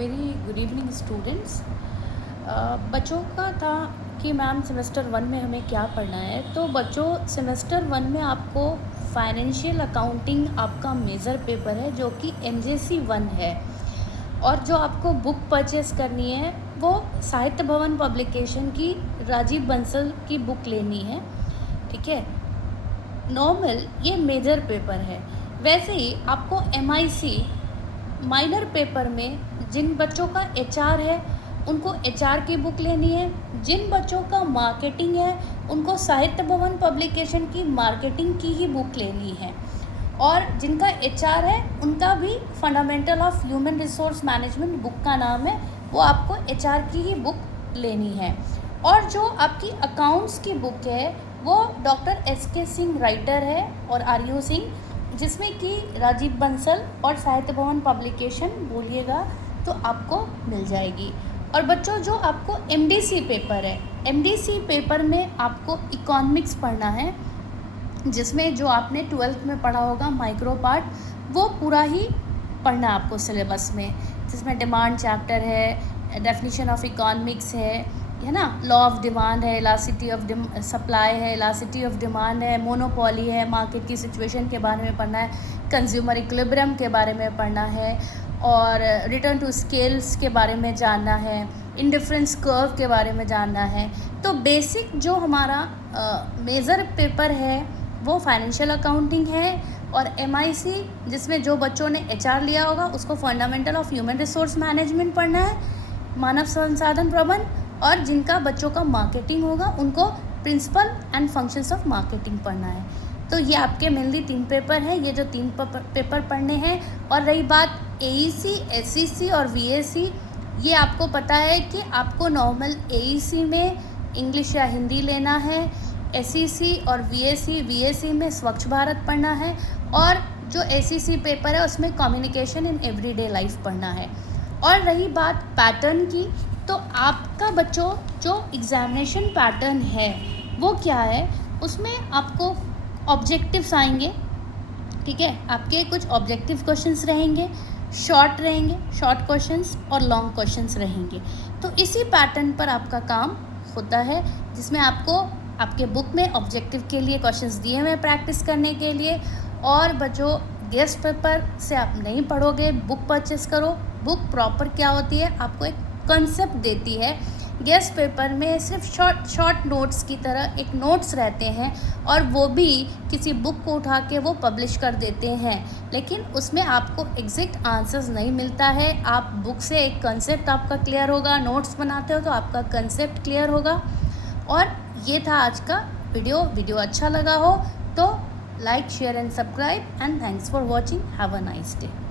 Very good evening students. बच्चों का था कि मैम सेमेस्टर 1 में हमें क्या पढ़ना है। तो बच्चों सेमेस्टर 1 में आपको फाइनेंशियल अकाउंटिंग आपका मेजर पेपर है जो कि MJC 1 है। और जो आपको बुक परचेस करनी है वो साहित्य भवन पब्लिकेशन की राजीव बंसल की बुक लेनी है। ठीक है, नॉर्मल ये मेजर पेपर है। वैसे ही आपको MIC माइनर पेपर में जिन बच्चों का HR है उनको HR की बुक लेनी है, जिन बच्चों का मार्केटिंग है उनको साहित्य भवन पब्लिकेशन की मार्केटिंग की ही बुक लेनी है, और जिनका HR है उनका भी fundamental of human resource management book का नाम है, वो आपको HR की ही बुक लेनी है। और जो आपकी अकाउंट्स की बुक है वो डॉक्टर SK सिंह राइटर है और RU सिंह, जिसमें कि राजीव बंसल और साहित्य भवन पब्लिकेशन बोलिएगा तो आपको मिल जाएगी। और बच्चों जो आपको MDC पेपर है, MDC पेपर में आपको इकोनॉमिक्स पढ़ना है, जिसमें जो आपने 12th में पढ़ा होगा माइक्रो पार्ट वो पूरा ही पढ़ना है आपको सिलेबस में, जिसमें डिमांड चैप्टर है, डेफिनेशन ऑफ इकोनॉमिक्स है ना, लॉ ऑफ डिमांड है, इलास्टिसिटी ऑफ सप्लाई है, इलास्टिसिटी ऑफ डिमांड है, मोनोपोली है, मार्केट की सिचुएशन के बारे में पढ़ना है, कंज्यूमर इक्विलिब्रियम के बारे में पढ़ना है, और रिटर्न टू स्केल्स के बारे में जानना है, इंडिफरेंस कर्व के बारे में जानना है। तो बेसिक जो हमारा मेजर पेपर है वो फाइनेंशियल अकाउंटिंग है, और MIC जिसमें जो बच्चों ने HR लिया होगा उसको fundamental of human resource management पढ़ना है, मानव संसाधन प्रबंधन, और जिनका बच्चों का मार्केटिंग होगा उनको principle and functions of marketing पढ़ना है। तो ये आपके मेनली 3 पेपर हैं, ये जो 3 पेपर पढ़ने हैं। और रही बात AEC, SEC और VAC, ये आपको पता है कि आपको नॉर्मल AEC में इंग्लिश या हिंदी लेना है, SEC और VAC में स्वच्छ भारत पढ़ना है, और जो SEC पेपर है उसमें कम्युनिकेशन इन एवरीडे लाइफ पढ़ना है। और रही बात पैटर्न की, तो आपका बच्चों जो एग्जामिनेशन पैटर्न है वो क्या है, उसमें आपको ऑब्जेक्टिव्स आएंगे। ठीक है, आपके कुछ ऑब्जेक्टिव क्वेश्चंस रहेंगे, शॉर्ट रहेंगे, शॉर्ट क्वेश्चंस, और लॉन्ग क्वेश्चंस रहेंगे। तो इसी पैटर्न पर आपका काम होता है, जिसमें आपको आपके बुक में ऑब्जेक्टिव के लिए क्वेश्चंस दिए हुए हैं प्रैक्टिस करने के लिए। और बच्चों गेस्ट पेपर से आप नहीं पढ़ोगे, बुक परचेस करो। बुक प्रॉपर क्या होती है, आपको एक कंसेप्ट देती है। गेस्ट पेपर में सिर्फ शॉर्ट नोट्स की तरह एक नोट्स रहते हैं, और वो भी किसी बुक को उठा के वो पब्लिश कर देते हैं, लेकिन उसमें आपको एग्जैक्ट आंसर्स नहीं मिलता है। आप बुक से एक कंसेप्ट आपका क्लियर होगा, नोट्स बनाते हो तो आपका कंसेप्ट क्लियर होगा। और ये था आज का वीडियो अच्छा लगा हो तो like, share and subscribe, and thanks for watching. Have a nice day.